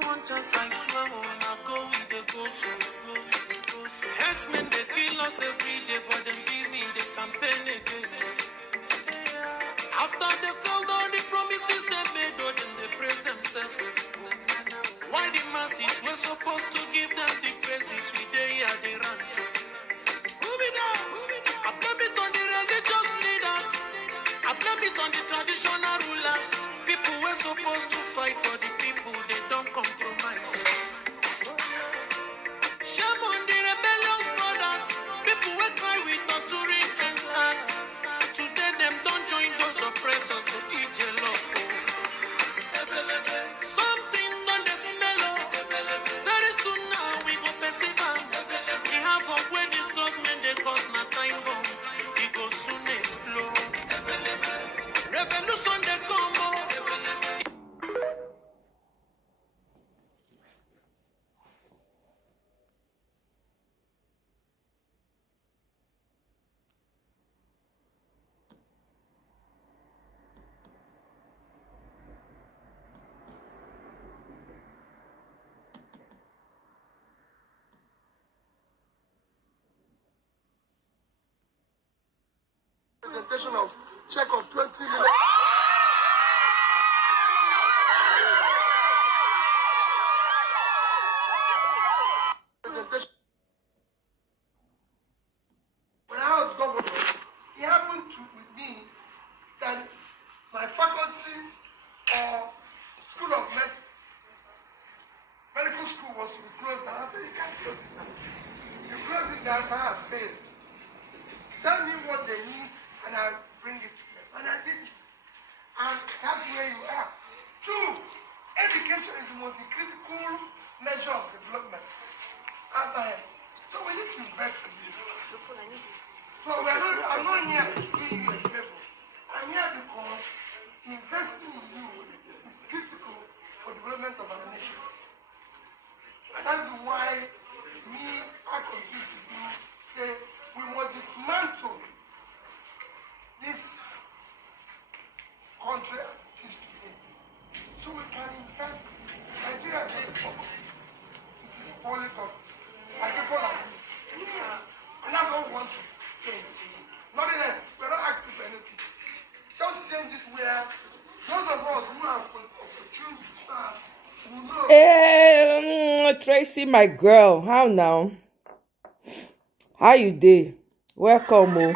one chance, I swear, I go with the go so. Yes, men, they kill us every day for them busy, they campaign again. After they failed all the promises they made, oh, then they praise themselves. Why the masses were supposed to give them the praises we they are they run to? Move it down. I blame it on the religious leaders. I blame it on the traditional rulers. People were supposed to fight for the people, they don't compromise. Shame on the rebellious brothers. People will cry with us during answers. Today them don't join those oppressors, they eat jello. Some things on the smell of. Very soon now we go perceive them. We have hope when this government they cause my time bomb. We go soon explode. Revolution they come up. Presentation of check of 20 million. Presentation. When I was governor, it happened with me that my faculty or school of medicine, medical school was to be closed down. I said, you can't close it down. You close it down, I have failed. Tell me what they need and I'll bring it to them. And I did it. And that's where you are. 2, education is the most critical measure of development. So we need to invest in this. So I'm not here to do you a favor. I'm here because investing in you is critical for the development of our nation. And that's why I continue to say we must dismantle this country as it is today. So we can invest. Nigeria is not a problem. It is a political. Like people like this. And that's what we want to change. Nothing else. We're not asking for anything. Just change it where those of us who have opportunity to serve will know. Hey, Tracy, my girl, how now? How you dey? Welcome, oh.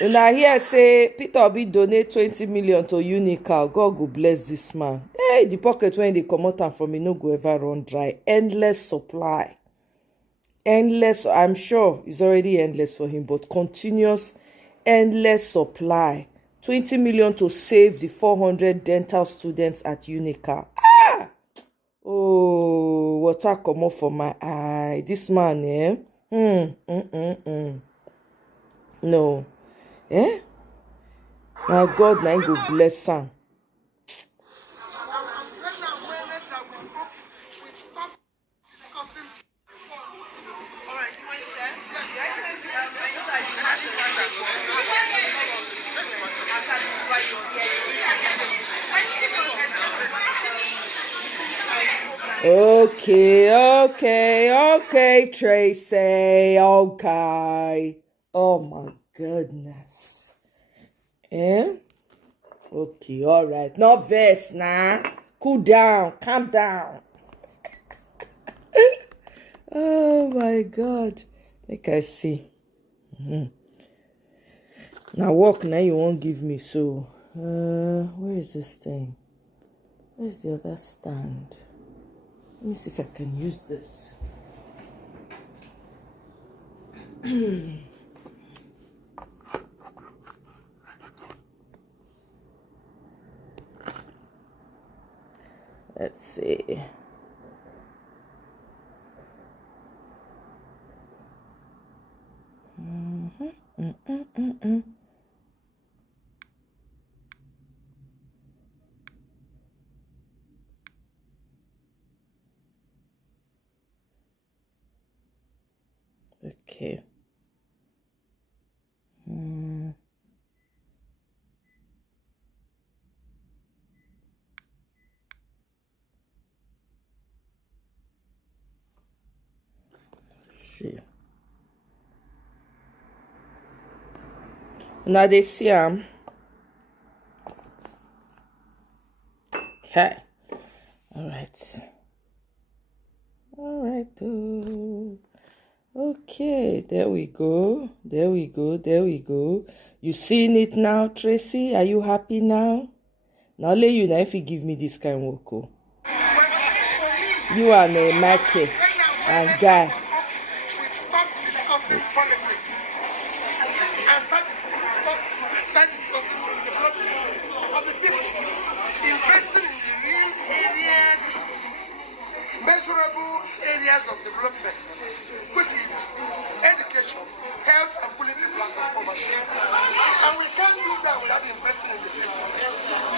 And I hear say Peter Obi donate 20 million to Unical. God go bless this man. Hey, the pocket when they come out from, no go ever run dry. Endless supply. Endless, I'm sure it's already endless for him, but continuous, endless supply. 20 million to save the 400 dental students at Unical. Ah! Oh, water come off for my eye. This man, eh? No. Eh? Now God now go bless him. Okay, Tracy. Okay. Oh my goodness. Eh? Okay, all right. No verse now. Cool down. Calm down. Oh my God. Make I see. Now walk now you won't give me so. Where is this thing? Where's the other stand? Let me see if I can use this. Let's see. Okay. Now they see him. Okay. All right. All right. Okay. There we go. There we go. There we go. You seeing it now, Tracy? Are you happy now? Now let you know if you give me this kind of work. Oh. You and Mikey and Guy. We stop discussing politics and start discussing the development of the people. Investing in the real areas, measurable areas of development, which is education, health, and pulling people out of poverty. And we can't do that without investing in the people.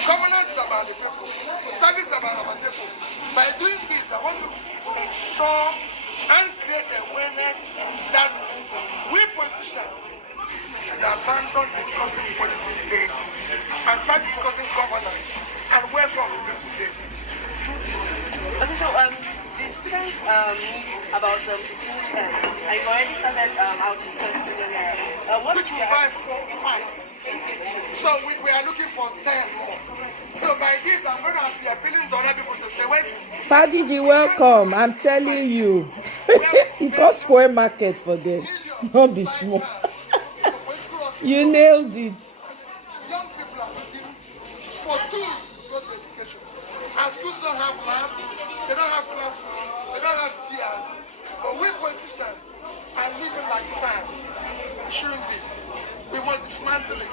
Governance is about the people. Service is about our people. By doing this, I want to ensure and create awareness that we politicians should abandon discussing politics today and start discussing governance and welfare of the people today. Okay, so the students about the finish and you already started out in 20 million. Which will buy 5. So we are looking for 10 more. So by this, I'm going to be appealing to other people to say, wait. Fadiji, welcome. I'm telling you. It costs spoil market for them. Not be small. You nailed it. Young people are looking for tools to go to education. And schools don't have lab, they don't have classrooms, they don't have chairs. But we politicians are living like science. Shouldn't be. We must dismantle it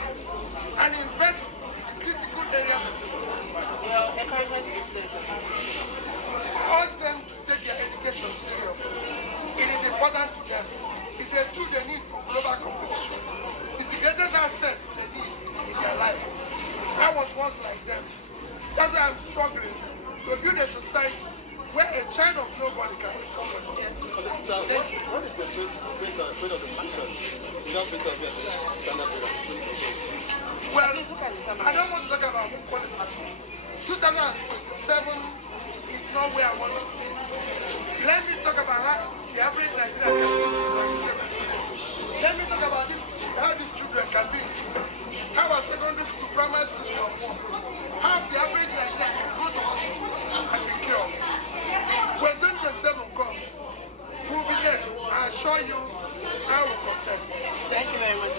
and invest in critical areas of development. Well, encouragement to students. Urge them to take their education serious. It is important to them. It's a tool they need for global competition. It's the greatest asset they need in their life. I was once like them. That's why I'm struggling to build a society where a child of nobody can be someone. Yes. So what is the face of the future? Without because we are standard bearer. Well, I don't want to talk about politics. 2027 is not where I want to be. Let me talk about how the average Nigerian can be. Let me talk about this, how these children can be. How our secondary school, primary school can work. How the average Nigerian can go to hospitals and be cured. When 2027 comes, we'll be there. I assure you, I will contest. Thank you very much.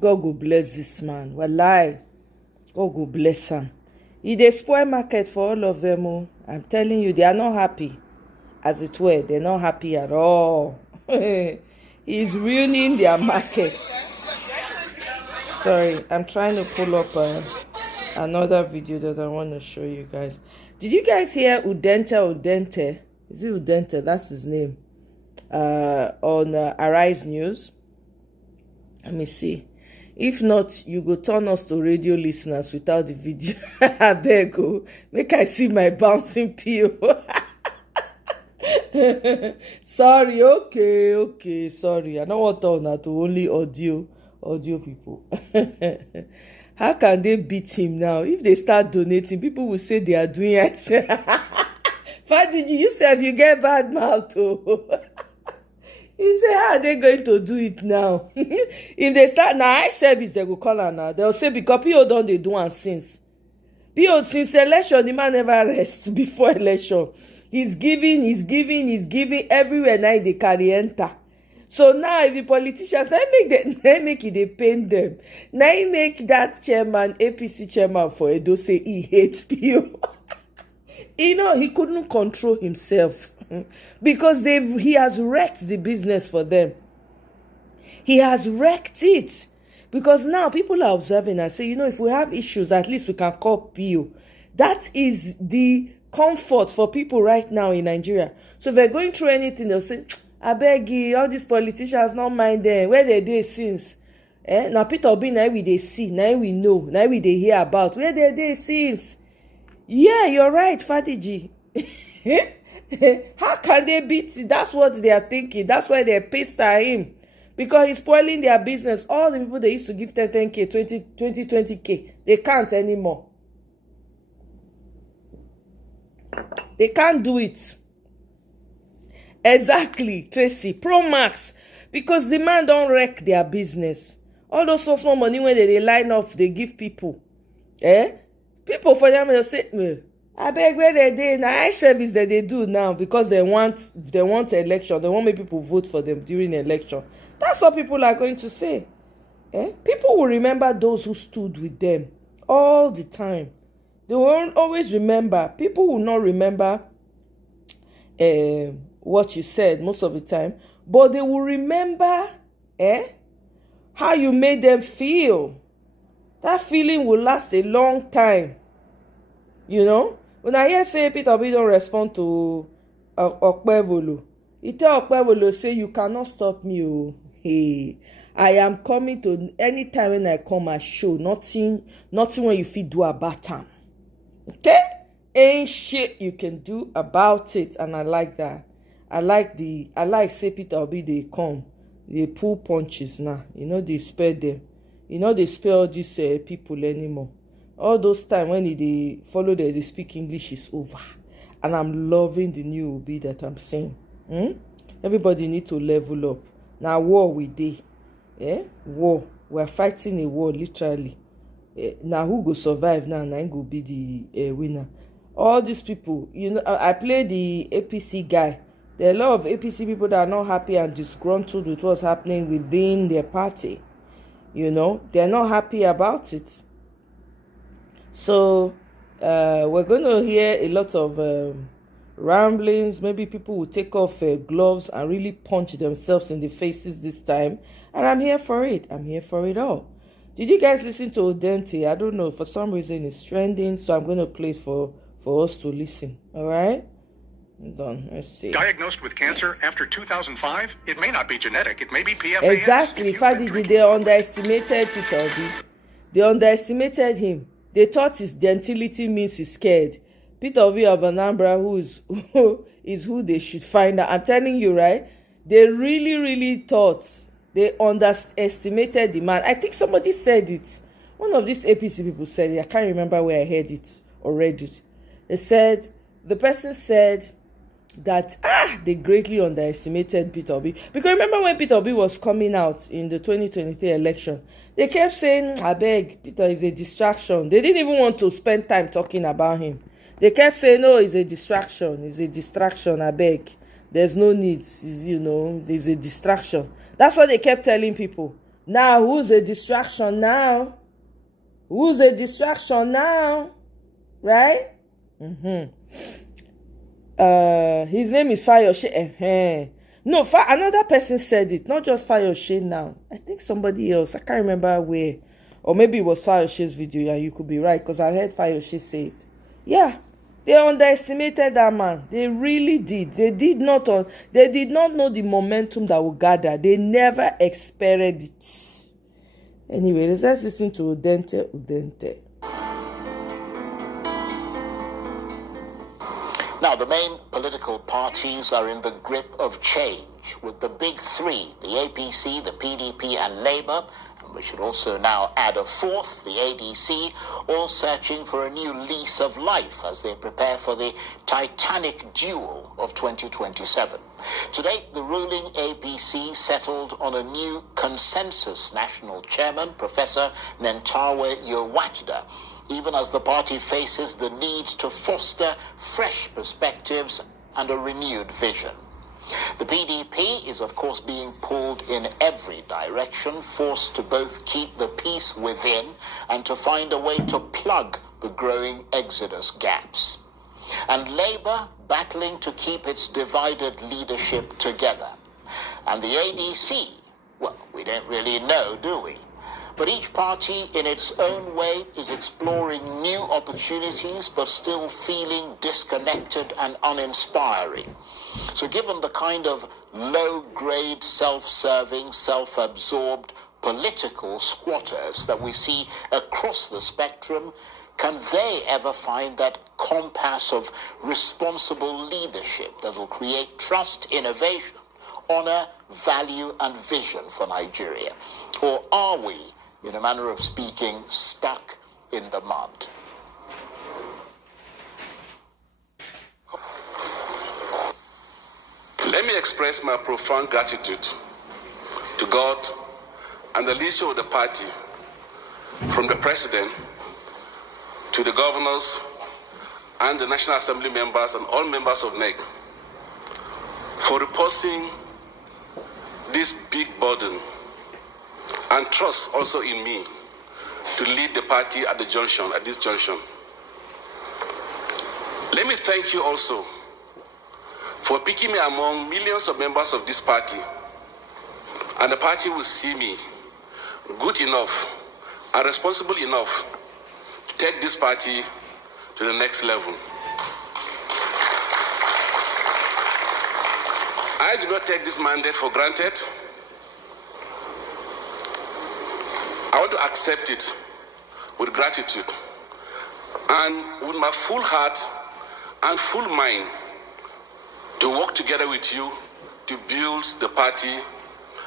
God go bless this man. Wallahi. God go bless him. He dey spoil market for all of them. Oh. I'm telling you, they are not happy. As it were, they're not happy at all. He's ruining their market. Sorry, I'm trying to pull up another video that I want to show you guys. Did you guys hear Udente? Is it Udente? That's his name. On Arise News. Let me see. If not, you go turn us to radio listeners without the video. I beg you. Make I see my bouncing peel. Sorry, okay, sorry. I don't want to only audio people. How can they beat him now? If they start donating, people will say they are doing it. Fadiji, you said you get bad mouth. You say, how are they going to do it now? If they start now, eye service, they go call her now. They'll say, because PO don't they do and since. PO, since election, the man never rests before election. He's giving everywhere now they carry enter. So now if the politicians, they make it they pain them. Now he make that chairman, APC chairman for Edo say he hates PO. You know, he couldn't control himself. Because he has wrecked the business for them. He has wrecked it. Because now people are observing and say, you know, if we have issues, at least we can call PO. That is the comfort for people right now in Nigeria. So if they're going through anything, they'll say, I beg you, all these politicians not mind them. Where they since? Now Peter Obi, now we they see, now we know, now we they hear about. Where they since? Yeah, you're right, Fadiji. How can they beat it? That's what they are thinking. That's why they're pissed at him. Because he's spoiling their business. All the people they used to give 10K, 20K, they can't anymore. They can't do it. Exactly, Tracy. Pro Max because the man don't wreck their business. All those small money when they line up, they give people. People for them will say, I beg where they did now eye service that they do now because they want election. They want make people vote for them during election. That's what people are going to say. People will remember those who stood with them all the time. They won't always remember. People will not remember what you said most of the time, but they will remember how you made them feel. That feeling will last a long time. You know, when I hear say Peter Obi don't respond to Okpebholo, he tell Okpebholo say you cannot stop me. Oh, hey, I am coming to anytime when I come I show nothing when you fit do about time. Okay, ain't shit you can do about it, and I like that. I like say Peter Obi they come, they pull punches now. You know they spare them. You know they spare all these people anymore. All those time when they follow them, they speak English is over. And I'm loving the new Obi that I'm saying. Everybody need to level up. Now war we dey. War. We're fighting a war, literally. Now who go survive now? Now go be the winner. All these people, you know, I play the APC guy. There are a lot of APC people that are not happy and disgruntled with what's happening within their party. You know, they're not happy about it. So we're going to hear a lot of ramblings. Maybe people will take off gloves and really punch themselves in the faces this time. And I'm here for it. I'm here for it all. Did you guys listen to Odente? I don't know. For some reason, it's trending. So I'm going to play it for us to listen. All right? Hold on. Let's see. Diagnosed with cancer after 2005? It may not be genetic. It may be PFAS. Exactly. They underestimated Peter Obi. They underestimated him. They thought his gentility means he's scared. Peter Obi of Anambra, is who they should find out. I'm telling you, right? They really, really thought. They underestimated the man. I think somebody said it. One of these APC people said it. I can't remember where I heard it or read it. The person said that they greatly underestimated Peter Obi. Because remember when Peter Obi was coming out in the 2023 election, they kept saying, I beg, Peter is a distraction. They didn't even want to spend time talking about him. They kept saying, no, it's a distraction. It's a distraction, I beg. There's no need. There's a distraction. That's what they kept telling people. Now, who's a distraction now? Who's a distraction now? Right? His name is Fayose. No, another person said it, not just Fayose now. I think somebody else. I can't remember where. Or maybe it was Fayose's video, and you could be right, because I heard Fayose say it. Yeah, they underestimated that man. They really did. They did not know the momentum that would gather. They never expected it. Anyway, let's listen to Udente. Now, the main political parties are in the grip of change, with the big three, the APC, the PDP, and Labour, and we should also now add a fourth, the ADC, all searching for a new lease of life as they prepare for the titanic duel of 2027. Today, the ruling APC settled on a new consensus national chairman, Professor Nentawe Yowatda, even as the party faces the need to foster fresh perspectives and a renewed vision. The PDP is, of course, being pulled in every direction, forced to both keep the peace within and to find a way to plug the growing exodus gaps. And Labour battling to keep its divided leadership together. And the ADC, well, we don't really know, do we? But each party in its own way is exploring new opportunities, but still feeling disconnected and uninspiring. So given the kind of low-grade, self-serving, self-absorbed political squatters that we see across the spectrum, can they ever find that compass of responsible leadership that will create trust, innovation, honor, value, and vision for Nigeria? Or are we, in a manner of speaking, stuck in the mud? Let me express my profound gratitude to God and the leadership of the party, from the president to the governors and the National Assembly members and all members of NEC, for reposing this big burden and trust also in me to lead the party at this junction. Let me thank you also for picking me among millions of members of this party, and the party will see me good enough and responsible enough to take this party to the next level. I do not take this mandate for granted. I want to accept it with gratitude and with my full heart and full mind to work together with you to build the party,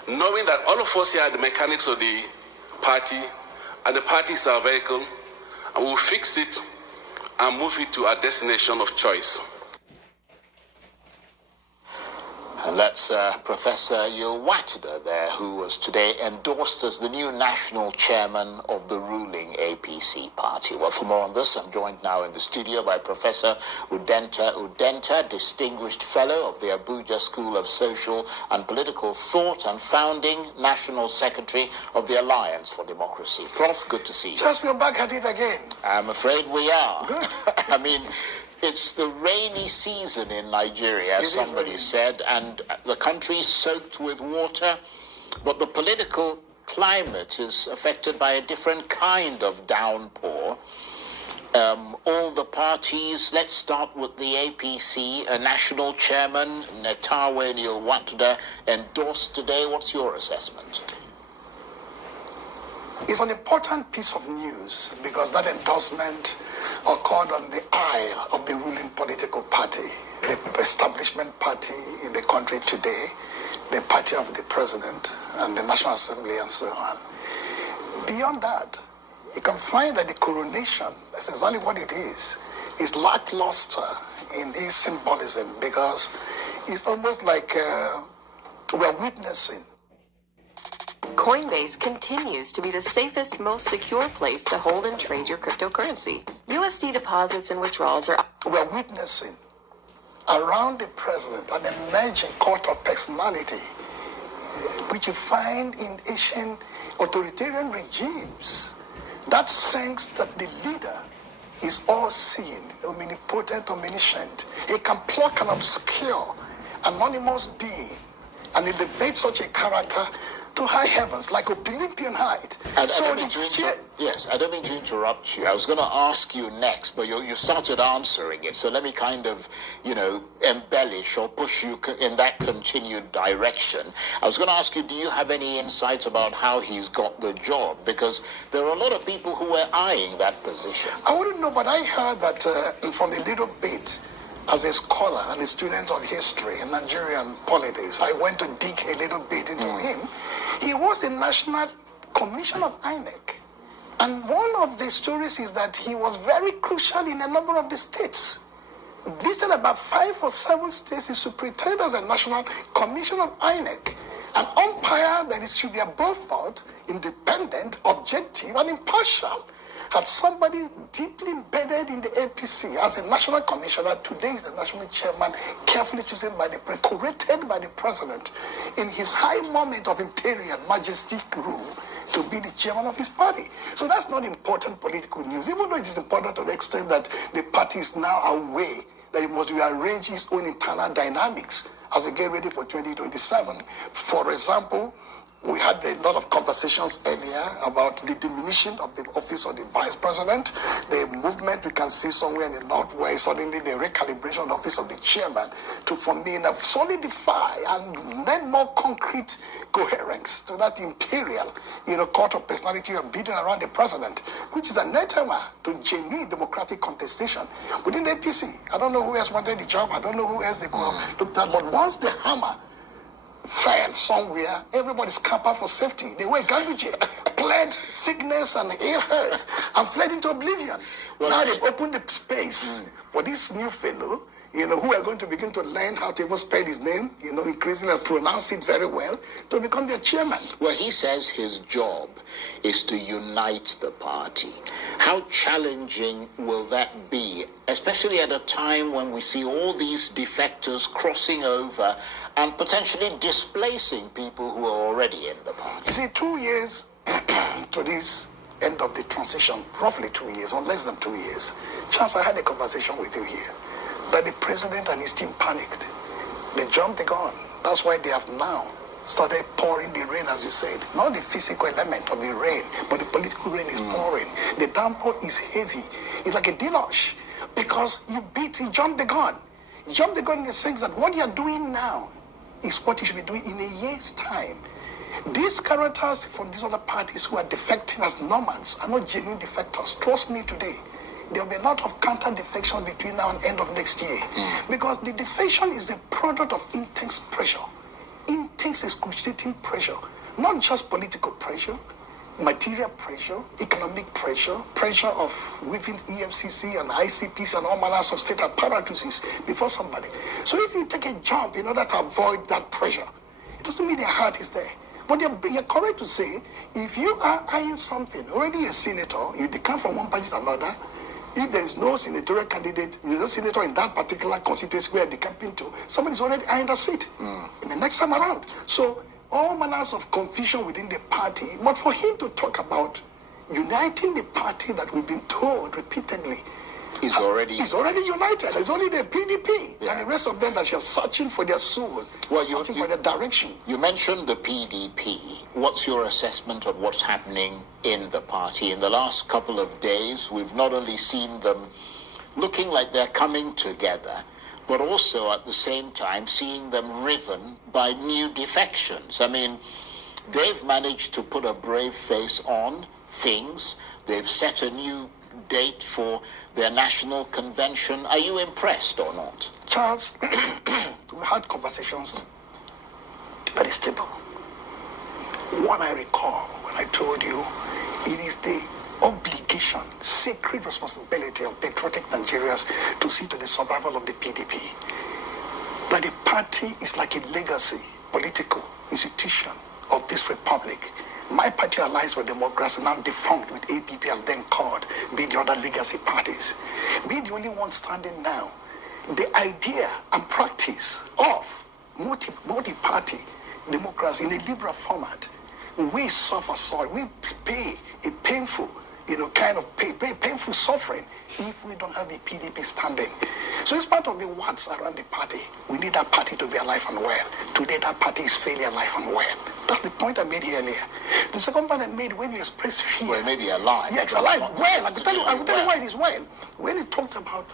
knowing that all of us here are the mechanics of the party, and the party is our vehicle, and we'll fix it and move it to our destination of choice. And that's Professor Yilwatida there, who was today endorsed as the new national chairman of the ruling APC party. Well, for more on this, I'm joined now in the studio by Professor Udenta Udenta, Distinguished Fellow of the Abuja School of Social and Political Thought and founding National Secretary of the Alliance for Democracy. Prof, good to see you. Just we're back at it again. I'm afraid we are. Good. I mean, it's the rainy season in Nigeria, as somebody said, and the country's soaked with water, but the political climate is affected by a different kind of downpour. All the parties, let's start with the APC, a national chairman, Netawe Yilwatida, endorsed today. What's your assessment? It's an important piece of news because that endorsement occurred on the eye of the ruling political party, the establishment party in the country today, the party of the president and the National Assembly and so on. Beyond that, you can find that the coronation, that's exactly what it is lackluster in its symbolism because it's almost like we're witnessing. Coinbase continues to be the safest, most secure place to hold and trade your cryptocurrency. USD deposits and withdrawals are... We're witnessing around the president an emerging cult of personality, which you find in Asian authoritarian regimes. That sense that the leader is all-seeing, omnipotent, omniscient. He can pluck an obscure, anonymous being and elevate such a character to high heavens, like Olympian height. I don't mean to interrupt you. I was going to ask you next, but you started answering it. So let me kind of, embellish or push you in that continued direction. I was going to ask you, do you have any insights about how he's got the job? Because there are a lot of people who were eyeing that position. I wouldn't know, but I heard that from a little bit, as a scholar and a student of history and Nigerian politics, I went to dig a little bit into him. He was a national commissioner of INEC. And one of the stories is that he was very crucial in a number of the states. Listed about 5 or 7 states, he superintended as a national commissioner of INEC, an umpire that should be above board, independent, objective, and impartial. Had somebody deeply embedded in the APC as a national commissioner, today is the national chairman, carefully chosen by the curated by the president in his high moment of imperial majestic rule to be the chairman of his party. So that's not important political news, even though it is important to the extent that the party is now aware that it must rearrange its own internal dynamics as we get ready for 2027. For example, we had a lot of conversations earlier about the diminution of the office of the vice president, the movement we can see somewhere in the north where suddenly the recalibration of the office of the chairman to, for me, solidify and make more concrete coherence to that imperial, court of personality you're building around the president, which is anathema to genuine democratic contestation within the APC. I don't know who else wanted the job. I don't know who else they could have looked at. But once the hammer fell somewhere, everybody's scampered for safety. They were Ganduje, pled sickness and ill health, and fled into oblivion. Well, now they've opened the space for this new fellow, who are going to begin to learn how to even spell his name, increasingly pronounce it very well, to become their chairman. Well, he says his job is to unite the party. How challenging will that be, especially at a time when we see all these defectors crossing over and potentially displacing people who are already in the party? You see, 2 years to this end of the transition, roughly 2 years, or less than 2 years, Chance, I had a conversation with you here, that the president and his team panicked. They jumped the gun. That's why they have now started pouring the rain, as you said. Not the physical element of the rain, but the political rain is pouring. The downpour is heavy. It's like a deluge, because you jumped the gun. You jumped the gun in the sense that what you're doing now is what you should be doing in a year's time. These characters from these other parties who are defecting as Normans are not genuine defectors. Trust me today. There will be a lot of counter-defections between now and end of next year. Because the defection is the product of intense pressure. Intense excruciating pressure. Not just political pressure, material pressure, economic pressure, pressure of within EFCC and ICPs and all manners of state apparatuses before somebody. So if you take a jump in order to avoid that pressure, it doesn't mean their heart is there. But you're correct to say, if you are eyeing something, already a senator, you decline from one party to another. If there is no senatorial candidate, there is no senator in that particular constituency where they're campaigning to, somebody's already eyeing the seat in the next time around. So all manners of confusion within the party. But for him to talk about uniting the party that we've been told repeatedly is already united. It's only the PDP and the rest of them that are searching for their soul, searching for their direction. You mentioned the PDP. What's your assessment of what's happening in the party? In the last couple of days, we've not only seen them looking like they're coming together, but also at the same time seeing them riven by new defections. I mean, they've managed to put a brave face on things. They've set a new date for their national convention. Are you impressed or not? Charles, we had conversations at this table. One I recall when I told you, it is the obligation, sacred responsibility of patriotic Nigerians to see to the survival of the PDP. That the party is like a legacy, political institution of this republic. My party allies with democracy, now defunct with APP as then called, being the other legacy parties. Being the only one standing now, the idea and practice of multi-party democracy in a liberal format, we suffer sorry, we pay a painful, painful suffering if we don't have a PDP standing. So it's part of the words around the party. We need that party to be alive and well. Today that party is fairly alive and well. That's the point I made here earlier. The second point I made when we expressed fear. Well, it may be alive. Yeah, it's alive. Well, I can tell you why it is well. When he talked about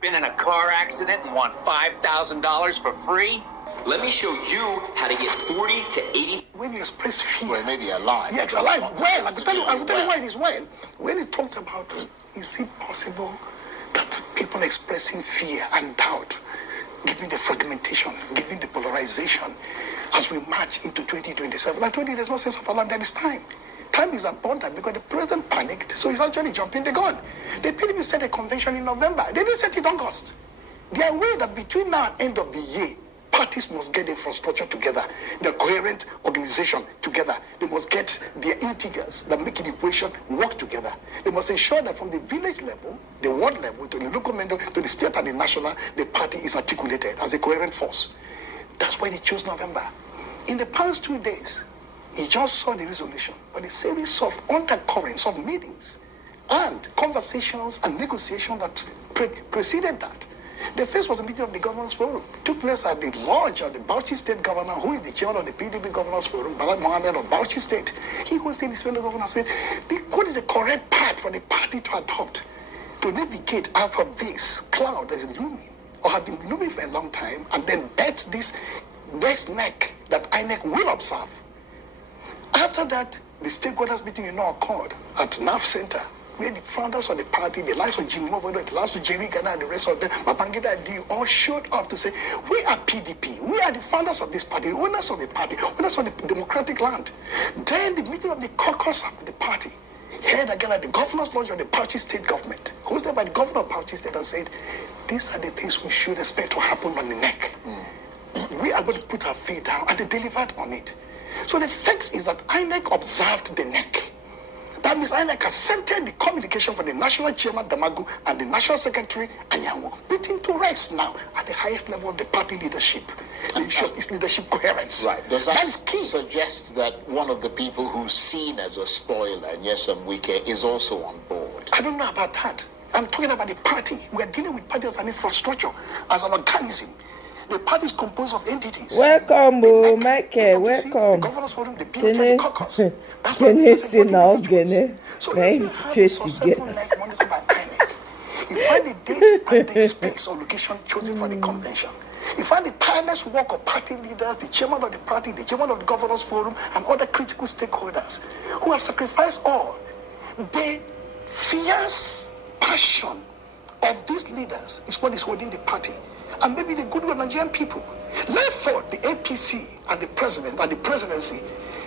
been in a car accident and want $5,000 for free? Let me show you how to get 40 to 80. When you express fear. Well, it may be alive. Yeah, it's alive. Well, I can tell you why it is well. When he talked about, is it possible that people expressing fear and doubt, given the fragmentation, given the polarization, as we march into 2027, I told you there's no sense of alarm. There is time. Time is abundant because the president panicked, so he's actually jumping the gun. The PDP set a convention in November. They didn't set it in August. They are aware that between now and end of the year, parties must get infrastructure together, the coherent organization together. They must get their integers that make the equation work together. They must ensure that from the village level, the ward level, to the local level, to the state and the national, the party is articulated as a coherent force. That's why they chose November. In the past 2 days, he just saw the resolution, but a series of undercurrents of meetings and conversations and negotiations that preceded that. The first was a meeting of the Governors Forum. It took place at the lodge of the Bauchi State Governor, who is the chairman of the PDP Governors Forum, Bala Mohammed of Bauchi State. He hosted his fellow governor and said, what is the correct path for the party to adopt to navigate out of this cloud that is looming, or have been looming for a long time, and then bet this next neck that INEC will observe. After that, the stakeholders meeting in occurred at NAF Center, where the founders of the party, the likes of Jim Mobodo, the likes of Jerry Ghana, and the rest of them, Babangida Adiu, all showed up to say, we are PDP. We are the founders of this party, the owners of the party, owners of the democratic land. Then the meeting of the caucus of the party, held again at the Governor's Lodge of the Bauchi State government, hosted by the Governor of Bauchi State, and said, these are the things we should expect to happen on the neck. We are going to put our feet down, and they delivered on it. So the fact is that INEC observed the neck. That means INEC accepted the communication from the National Chairman Damagu and the National Secretary Anyanwu, putting to rest now at the highest level of the party leadership. The issue of its leadership coherence. Right. Does that is key. suggest that one of the people who's seen as a spoiler, Nyesom Wike, is also on board? I don't know about that. I'm talking about the party. We are dealing with party as an infrastructure, as an organism. The party is composed of entities. Welcome, Michael. Welcome. The Governors Forum, the POT, the caucus. Can you see now, Gene? So if you have a successful neck monitored by INEC, you find the date and the space or location chosen for the convention. You find the tireless work of party leaders, the chairman of the party, the chairman of the Governors Forum, and other critical stakeholders who have sacrificed all. The fierce passion of these leaders is what is holding the party, and maybe the good of Nigerian people. Therefore, the APC and the president and the presidency,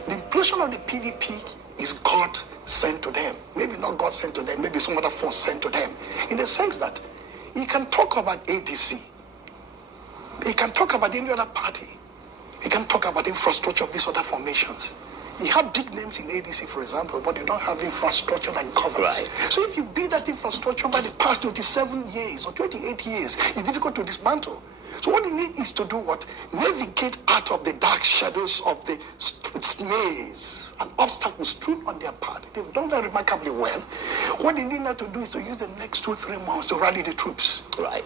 the implosion of the PDP is God sent to them. Maybe not God sent to them, maybe some other force sent to them. In the sense that you can talk about ADC, you can talk about any other party, you can talk about the infrastructure of these other formations. You have big names in ADC, for example, but you don't have the infrastructure that governs. Right. So if you build that infrastructure by the past 27 years or 28 years, it's difficult to dismantle. So what you need is to do what? Navigate out of the dark shadows of the snares and obstacles strewn on their path. They've done that remarkably well. What they need now to do is to use the next 2-3 months to rally the troops. Right.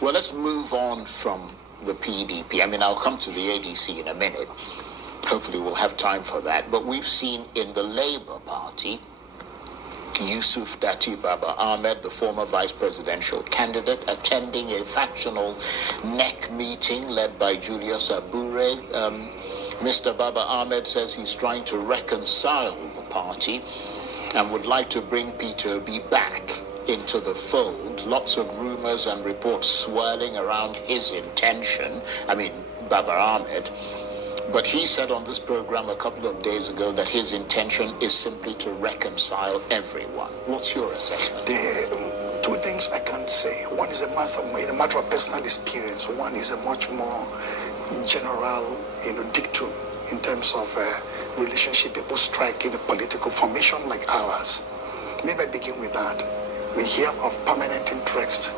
Well, let's move on from the PDP. I mean, I'll come to the ADC in a minute. Hopefully we'll have time for that. But we've seen in the Labour Party, Yusuf Dati Baba Ahmed, the former vice presidential candidate, attending a factional NEC meeting led by Julius Abure. Mr. Baba Ahmed says he's trying to reconcile the party and would like to bring Peter Obi back into the fold. Lots of rumors and reports swirling around his intention. I mean, Baba Ahmed. But he said on this program a couple of days ago that his intention is simply to reconcile everyone. What's your assessment? There are two things I can't say. One is a matter of personal experience. One is a much more general, dictum in terms of relationship people strike in a political formation like ours. Maybe I begin with that. We hear of permanent interest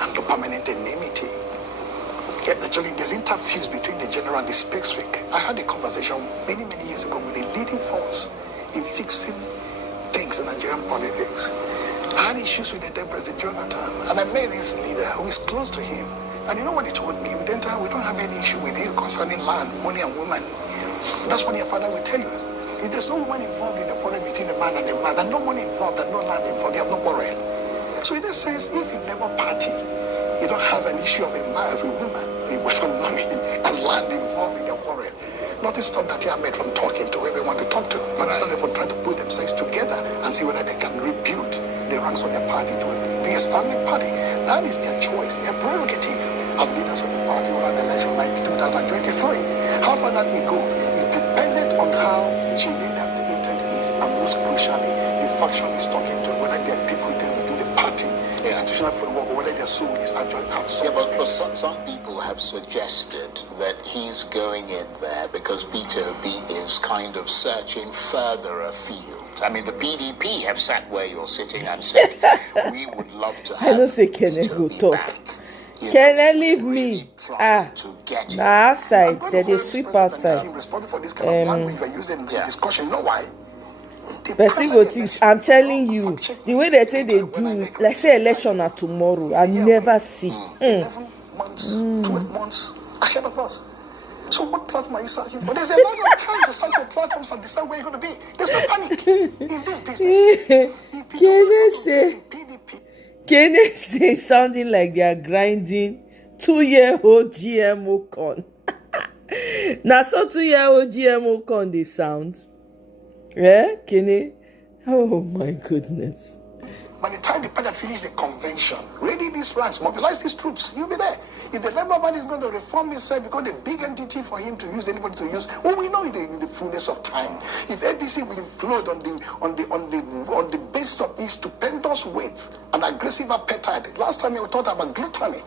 and permanent enmity. Yet actually there's interviews between the general and the specific. I had a conversation many years ago with a leading force in fixing things in Nigerian politics. I had issues with the then President Jonathan, and I met this leader who is close to him. And you know what he told me? We don't have any issue with you concerning land, money, and women. That's what your father will tell you. If there's no woman involved in the quarrel between the man and the man, and no money involved, and no land involved, they have no quarrel. So in that sense, if in Labour Party you don't have an issue of a man, of a woman, a wife and money, and land involved in the quarrel, nothing stopped that Ahmed from talking to whoever they want to talk to. But it's not for trying to put themselves together and see whether they can rebuild the ranks of their party to be a standing party. That is their choice, their prerogative as leaders of the party who ran the election 2023. How far that we go is dependent on how genuine that the intent is, and most crucially, the faction is talking to, whether they are deep rooted within the party, institutional framework, or whether their soul is actually outside. Yeah, but some people have suggested that he's going in there because Peter Obi is kind of searching further afield. I mean, the PDP have sat where you're sitting and said, we would love to have I don't say Kenneth go talk. Kenneth, leave me. Now outside, there is sweep outside. Responding for this kind of language we're using in the discussion. You know why? I'm telling you, the way they say they do, like say election are tomorrow, I never see. 11 months, 12 months ahead of us. So what platform are you searching for? There's a lot of time to search for platforms and decide where you're going to be. There's no panic in this business. Kenneth say sounding like they are grinding 2-year-old GMO corn. Now so 2-year-old GMO corn they sound. Yeah, Kenneth? Oh my goodness. By the time the party finish the convention, ready these ranks, mobilize these troops, you'll be there. If the Labour Party is going to reform itself, because the big entity for him to use, anybody to use, well, we know in the fullness of time. If APC will implode on the basis of its stupendous weight and aggressive appetite, last time we talked about gluttony,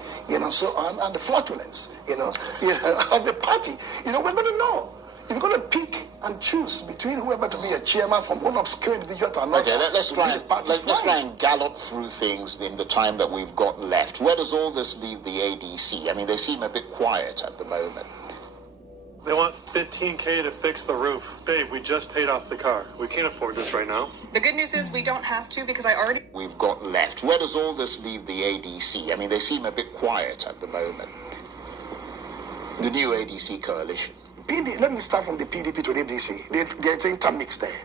so on, and the flatulence, of the party, we're going to know. If you're going to pick and choose between whoever to be a chairman from one obscure individual to another. Okay, let's try and gallop through things in the time that we've got left. Where does all this leave the ADC? I mean, they seem a bit quiet at the moment. They want $15K to fix the roof. Babe, we just paid off the car. We can't afford this right now. The good news is we don't have to because I already... We've got left. Where does all this leave the ADC? I mean, they seem a bit quiet at the moment. The new ADC coalition. Let me start from the PDP to the ADC. There's an intermix there.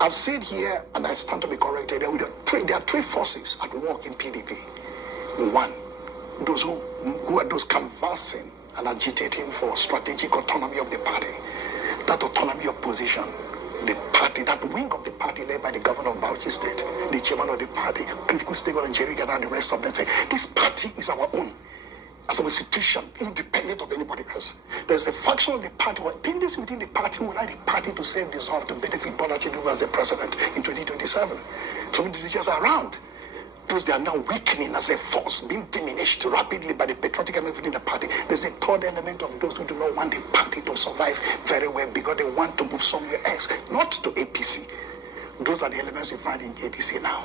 I've said here, and I stand to be corrected, there are three forces at work in PDP. One, those who are those canvassing and agitating for strategic autonomy of the party. That autonomy of position, the party, that wing of the party led by the governor of Bauchi State, the chairman of the party, critical stakeholder Jerry Gana, and the rest of them say, this party is our own. As an institution, independent of anybody else. There's a faction of the party, or opinions within the party who would like the party to self-dissolve to benefit Bola Tinubu as the president in 2027. Some individuals are around. Those they are now weakening as a force, being diminished rapidly by the patriotic element within the party. There's a third element of those who do not want the party to survive very well because they want to move somewhere else, not to APC. Those are the elements we find in ADC now.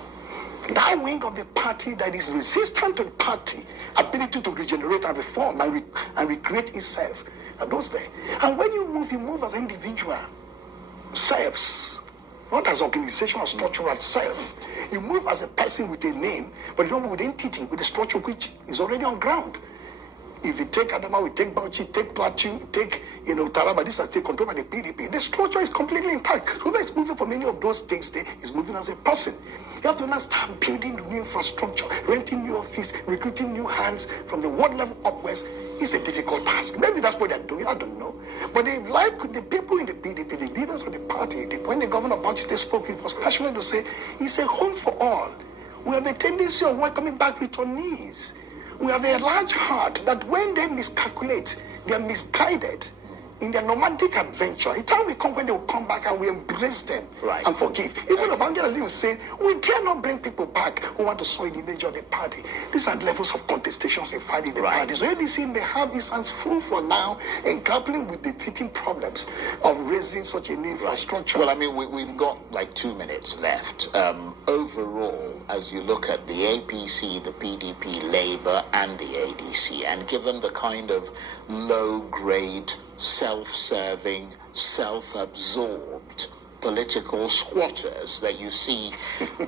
That wing of the party that is resistant to the party ability to regenerate and reform and recreate itself are those there. And when you move as an individual selves, not as organization or structural self. You move as a person with a name, but you don't move with entity, with a structure which is already on ground. If you take Adama, we take Bauchi, take Plateau, take Taraba, this is take control by the PDP. The structure is completely intact. Whoever is moving from any of those states there is moving as a person. You have to now start building new infrastructure, renting new office, recruiting new hands from the ward level upwards. It's a difficult task. Maybe that's what they're doing, I don't know. But they like the people in the PDP, the leaders of the party. When the governor of Bauchi spoke, it was passionate to say, it's a home for all. We have a tendency of welcoming back returnees. We have a large heart that when they miscalculate, they are misguided in their nomadic adventure. The time will come when they will come back and we embrace them and forgive. Even Obangela will say, we dare not bring people back who want to soil the image of the party. These are levels of contestations in fighting the party. So ADC may have its hands full for now in grappling with the teething problems of raising such a new infrastructure. Well, I mean, we've got like 2 minutes left. Overall, as you look at the APC, the PDP, Labour and the ADC, and given the kind of low-grade, self-serving, self-absorbed political squatters that you see,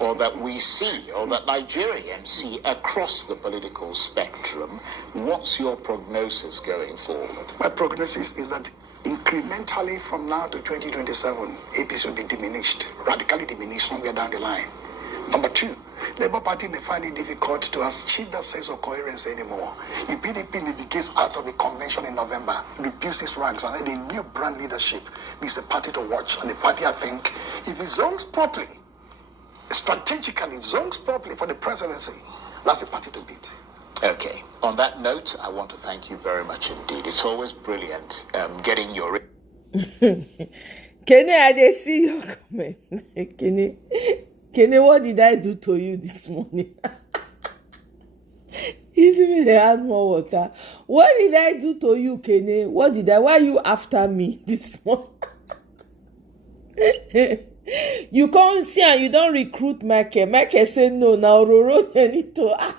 or that we see, or that Nigerians see across the political spectrum, what's your prognosis going forward? My prognosis is that incrementally from now to 2027, APC will be diminished, radically diminished somewhere down the line. Number two, Labour Party may find it difficult to achieve that sense of coherence anymore. If PDP navigates out of the convention in November, rebuilds its ranks, and then a new brand leadership is the party to watch. And the party, I think, if it zongs properly, strategically zongs properly for the presidency, that's the party to beat. Okay. On that note, I want to thank you very much indeed. It's always brilliant getting your... Kenny, I did see your comment. Kenny, what did I do to you this morning? Easy me add more water. What did I do to you, Kenny? Why are you after me this morning? You come see and you don't recruit Michael. Michael say no, now Roro, you need to add.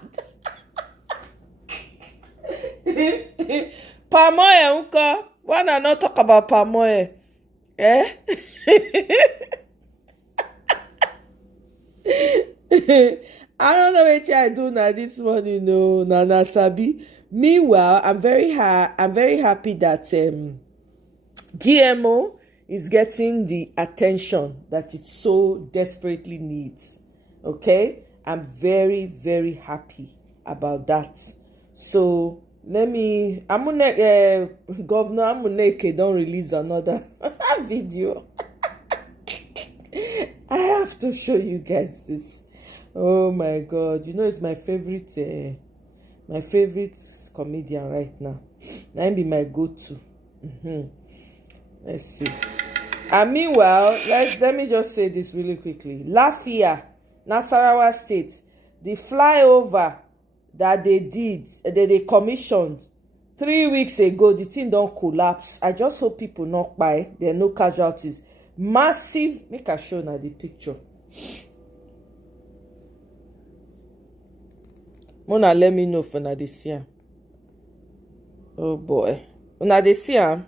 Palm oil, uncle. Why not talk about palm oil? Eh? I don't know what I do now this morning, no, Nana Sabi. Meanwhile, I'm very happy that GMO is getting the attention that it so desperately needs. Okay, I'm very, very happy about that. So Governor Amuneke don't release another video. I have to show you guys this. Oh my God! You know it's my favorite comedian right now. That be my go-to. Let's see. And meanwhile, let me just say this really quickly. Lafia, Nasarawa State, the flyover that they commissioned 3 weeks ago, the thing don't collapse. I just hope people not buy. There are no casualties. Massive. Make a show now the picture. Mona, let me know for they see am. Oh boy. Una they see am.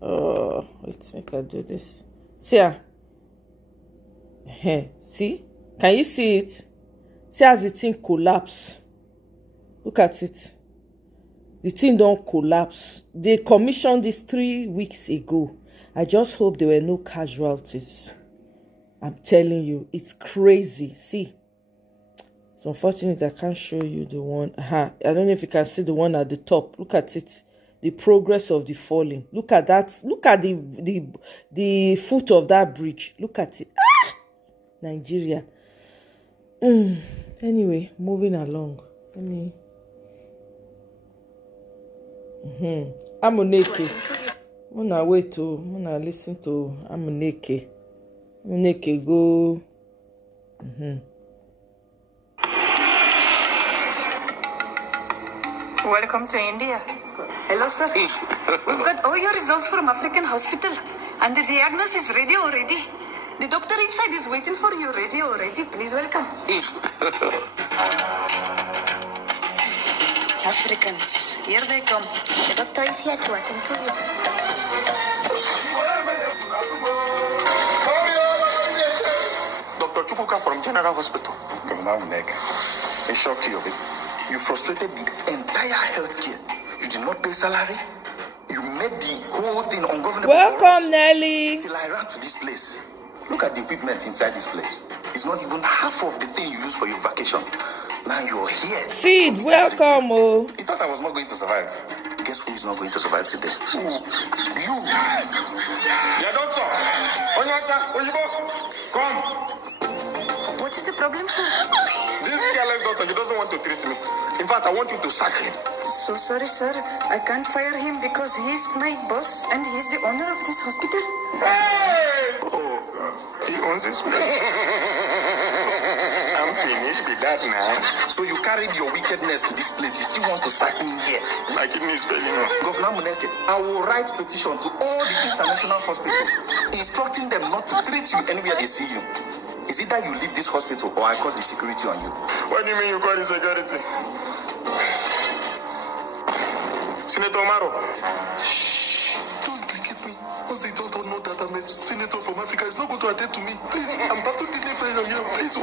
Oh, wait, make I do this. See am. See? Can you see it? See as the thing collapse. Look at it. The thing don't collapse. They commissioned this 3 weeks ago. I just hope there were no casualties. I'm telling you, it's crazy. See? It's unfortunate I can't show you the one. I don't know if you can see the one at the top. Look at it. The progress of the falling. Look at that. Look at the foot of that bridge. Look at it. Ah! Nigeria. Anyway, moving along. Let me. Amuneke. Muna wait to. Muna listen to Amuneke. Amuneke go. Welcome to India. Hello, sir. We've got all your results from African hospital, and the diagnosis is ready already. The doctor inside is waiting for you, ready already. Please welcome. Africans, here they come. The doctor is here to attend to you. Dr. Chukuka from General Hospital. In shock, you frustrated the entire healthcare. You did not pay salary. You made the whole thing ungovernable. Welcome, Nelly. Till I ran to this place. Look at the equipment inside this place. It's not even half of the thing you use for your vacation. Now you're here. Sid, welcome. Oh. You thought I was not going to survive. Guess who is not going to survive today? You. Yeah, doctor. Come. What is the problem, sir? This careless doctor, he doesn't want to treat me. In fact, I want you to sack him. So sorry, sir. I can't fire him because he's my boss and he's the owner of this hospital. Hey! Oh, he owns this place. I'm finished with that now. So you carried your wickedness to this place. You still want to sack me here? My kidney is failing. Governor Muneke, I will write petition to all the international hospitals, instructing them not to treat you anywhere they see you. Is it that you leave this hospital or I call the security on you? What do you mean you call the security? Senator Maro. Shh. Don't blink at me. Once they don't know that I'm a senator from Africa, it's not going to attend to me. Please, I'm about to deliver here. Please.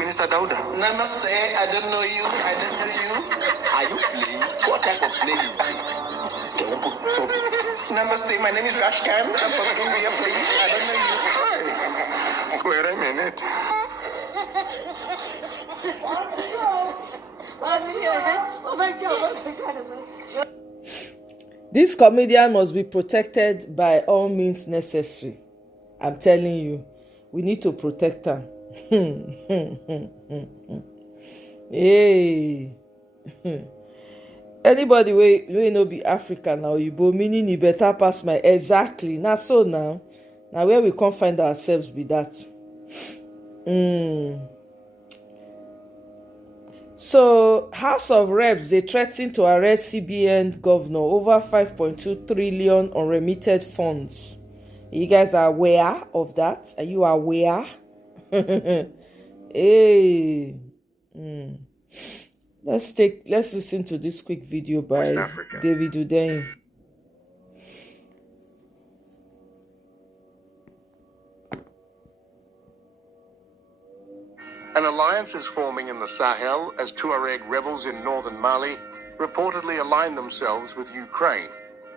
Minister Dauda. Namaste. I don't know you. I don't know you. Are you playing? What type of play you play? Namaste. My name is Rashkan. I'm from India, please. I don't know you. Wait a minute. This comedian must be protected by all means necessary. I'm telling you, we need to protect her. Hey. Anybody wey no be African now, you meaning you better pass my exactly. Now so now where we can't find ourselves be that. So, House of Reps, they threaten to arrest CBN governor over 5.2 trillion unremitted funds. You guys are aware of that? Are you aware? Hey. Let's listen to this quick video by David Udain. An alliance is forming in the Sahel as Tuareg rebels in northern Mali reportedly align themselves with Ukraine.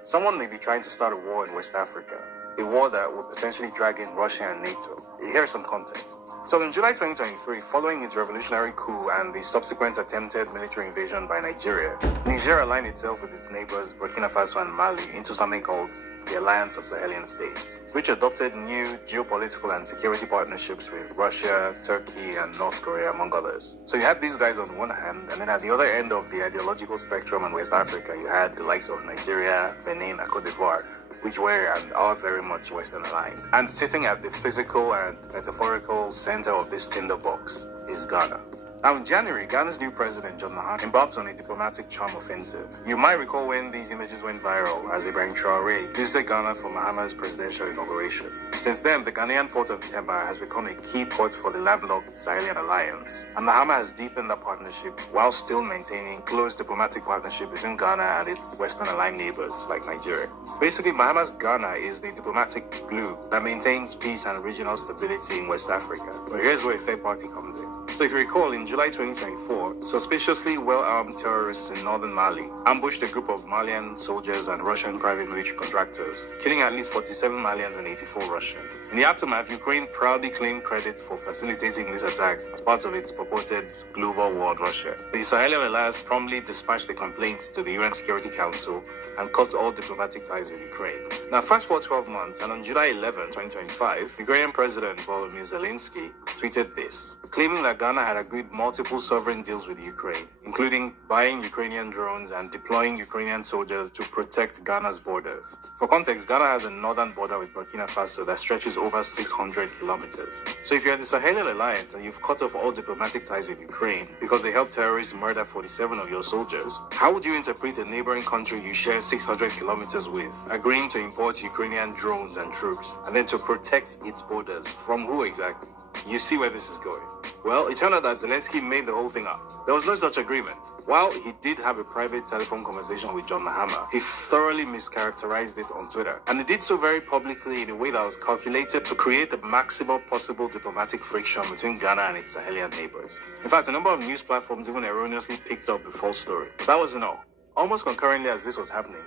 Someone may be trying to start a war in West Africa, a war that would potentially drag in Russia and NATO. Here's some context. So in July 2023, following its revolutionary coup and the subsequent attempted military invasion by Nigeria, Niger aligned itself with its neighbors Burkina Faso and Mali into something called the Alliance of Sahelian States, which adopted new geopolitical and security partnerships with Russia, Turkey, and North Korea, among others. So you had these guys on one hand, and then at the other end of the ideological spectrum in West Africa, you had the likes of Nigeria, Benin, and Cote d'Ivoire, which were and are very much Western aligned. And sitting at the physical and metaphorical center of this tinderbox is Ghana. Now, in January, Ghana's new president, John Mahama, embarked on a diplomatic charm offensive. You might recall when these images went viral as Ibrahim Traoré visited Ghana for Mahama's presidential inauguration. Since then, the Ghanaian port of Tema has become a key port for the landlocked Sahelian alliance, and Mahama has deepened that partnership while still maintaining close diplomatic partnership between Ghana and its Western aligned neighbors like Nigeria. Basically, Mahama's Ghana is the diplomatic glue that maintains peace and regional stability in West Africa. But here's where a third party comes in. So if you recall, in July 2024, suspiciously well-armed terrorists in northern Mali ambushed a group of Malian soldiers and Russian private military contractors, killing at least 47 Malians and 84 Russians. In the aftermath, Ukraine proudly claimed credit for facilitating this attack as part of its purported global war on Russia. The Sahelian alliance promptly dispatched the complaints to the UN Security Council and cut all diplomatic ties with Ukraine. Now, fast forward 12 months, and on July 11, 2025, Ukrainian President Volodymyr Zelensky tweeted this, claiming that Ghana had agreed multiple sovereign deals with Ukraine, including buying Ukrainian drones and deploying Ukrainian soldiers to protect Ghana's borders. For context, Ghana has a northern border with Burkina Faso that stretches over 600 kilometers. So if you're in the Sahelian alliance and you've cut off all diplomatic ties with Ukraine because they helped terrorists murder 47 of your soldiers, how would you interpret a neighboring country you share 600 kilometers with, agreeing to import Ukrainian drones and troops, and then to protect its borders? From who exactly? You see where this is going. Well, it turned out that Zelensky made the whole thing up. There was no such agreement. While he did have a private telephone conversation with John Mahama, he thoroughly mischaracterized it on Twitter. And he did so very publicly in a way that was calculated to create the maximum possible diplomatic friction between Ghana and its Sahelian neighbors. In fact, a number of news platforms even erroneously picked up the false story. But that wasn't all. Almost concurrently as this was happening,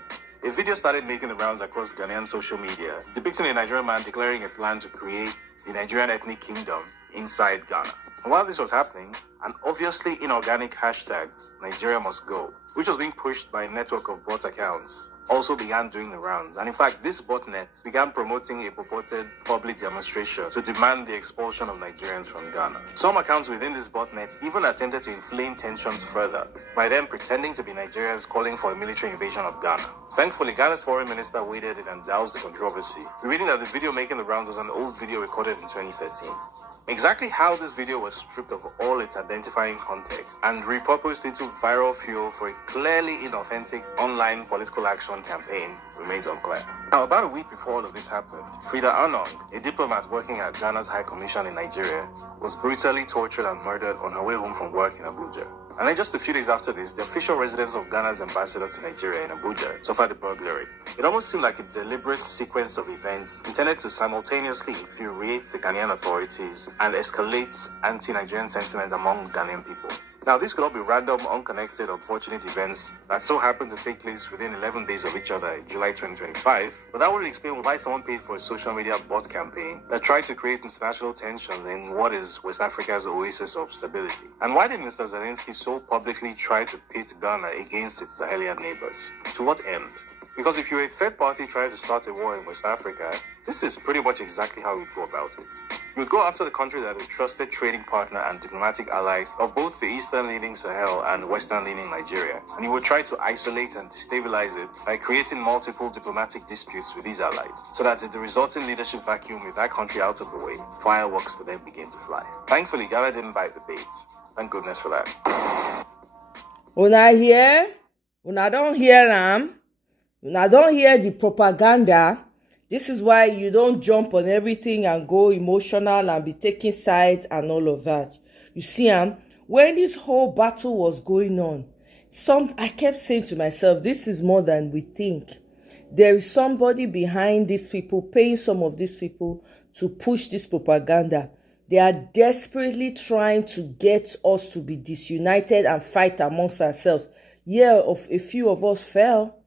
a video started making the rounds across Ghanaian social media, depicting a Nigerian man declaring a plan to create the Nigerian ethnic kingdom inside Ghana. And while this was happening, an obviously inorganic hashtag, Nigeria must go, which was being pushed by a network of bot accounts, also began doing the rounds. And in fact, this botnet began promoting a purported public demonstration to demand the expulsion of Nigerians from Ghana. Some accounts within this botnet even attempted to inflame tensions further by them pretending to be Nigerians calling for a military invasion of Ghana. Thankfully, Ghana's foreign minister waded in and doused the controversy, revealing that the video making the rounds was an old video recorded in 2013. Exactly how this video was stripped of all its identifying context and repurposed into viral fuel for a clearly inauthentic online political action campaign remains unclear. Now, about a week before all of this happened, Frida Arnold, a diplomat working at Ghana's High Commission in Nigeria, was brutally tortured and murdered on her way home from work in Abuja. And then just a few days after this, the official residence of Ghana's ambassador to Nigeria in Abuja suffered a burglary. It almost seemed like a deliberate sequence of events intended to simultaneously infuriate the Ghanaian authorities and escalate anti-Nigerian sentiment among Ghanaian people. Now, this could all be random, unconnected, unfortunate events that so happened to take place within 11 days of each other in July 2025, but that would explain why someone paid for a social media bot campaign that tried to create international tension in what is West Africa's oasis of stability. And why did Mr. Zelensky so publicly try to pit Ghana against its Sahelian neighbors? To what end? Because if you're a third party trying to start a war in West Africa, this is pretty much exactly how you'd go about it. You would go after the country that is a trusted trading partner and diplomatic ally of both the eastern-leaning Sahel and western-leaning Nigeria, and you would try to isolate and destabilize it by creating multiple diplomatic disputes with these allies, so that in the resulting leadership vacuum with that country out of the way, fireworks could then begin to fly. Thankfully, Ghana didn't bite the bait. Thank goodness for that. Una hear? Una don't hear them? Una don't hear the propaganda? This is why you don't jump on everything and go emotional and be taking sides and all of that. You see, when this whole battle was going on, I kept saying to myself, this is more than we think. There is somebody behind these people, paying some of these people to push this propaganda. They are desperately trying to get us to be disunited and fight amongst ourselves. Yeah, a few of us fell.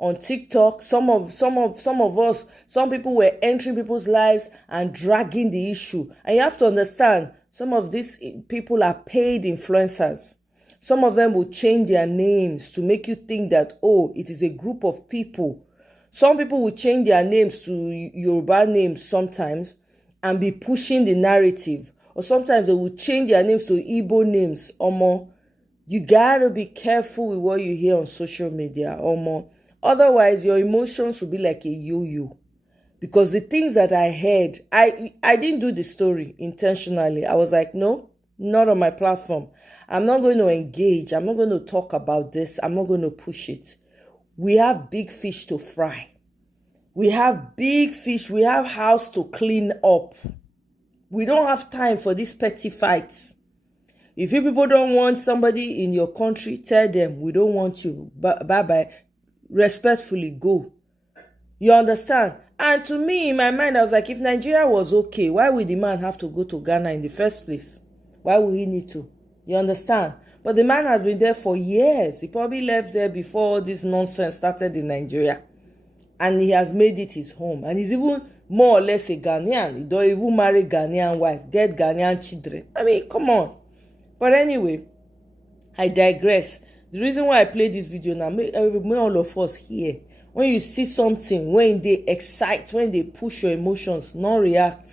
On TikTok, some of us, some people were entering people's lives and dragging the issue. And you have to understand, Some of these people are paid influencers. Some of them will change their names to make you think that, oh, it is a group of people. Some people will change their names to Yoruba names sometimes and be pushing the narrative. Or sometimes they will change their names to Igbo names. Omo, you gotta be careful with what you hear on social media. Omo. Otherwise, your emotions will be like a yo-yo. Because the things that I heard, I didn't do the story intentionally. I was like, no, not on my platform. I'm not going to engage. I'm not going to talk about this. I'm not going to push it. We have big fish to fry. We have big fish. We have house to clean up. We don't have time for these petty fights. If you people don't want somebody in your country, tell them we don't want you. Bye-bye. Respectfully, go. You understand? And to me, in my mind, I was like, if Nigeria was okay, why would the man have to go to Ghana in the first place? Why would he need to? You understand? But the man has been there for years. He probably left there before all this nonsense started in Nigeria. And he has made it his home. And he's even more or less a Ghanaian. He don't even marry Ghanaian wife, get Ghanaian children. I mean, come on. But anyway, I digress. The reason why I play this video now, make all of us here. When you see something, when they excite, when they push your emotions, not react.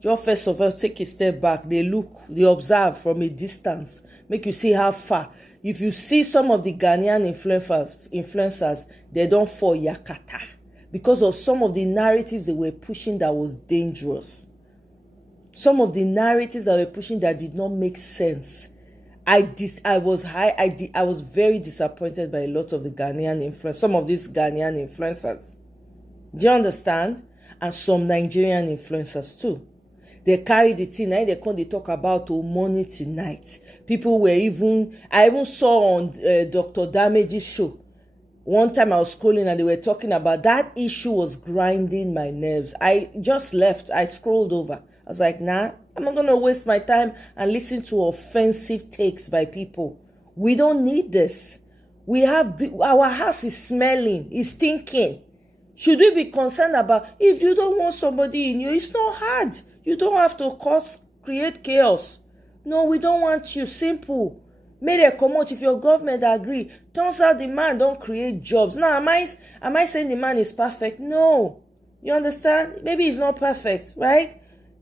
Just first of all, take a step back. They look, they observe from a distance. Make you see how far. If you see some of the Ghanaian influencers, they don't fall yakata. Because of some of the narratives they were pushing that was dangerous. Some of the narratives that were pushing that did not make sense. I was very disappointed by a lot of the Ghanaian influencers, some of these Ghanaian influencers. Do you understand? And some Nigerian influencers too. They carried the thing, and they talk about money tonight. People were I even saw on Dr. Damage's show. One time I was scrolling and they were talking about that issue was grinding my nerves. I just left. I scrolled over. I was like, nah, I'm not going to waste my time and listen to offensive takes by people. We don't need this. Our house is smelling, it's stinking. Should we be concerned about if you don't want somebody in you? It's not hard. You don't have to create chaos. No, we don't want you. Simple. May they come out if your government agree. Turns out the man don't create jobs. Now, am I saying the man is perfect? No. You understand? Maybe he's not perfect, right?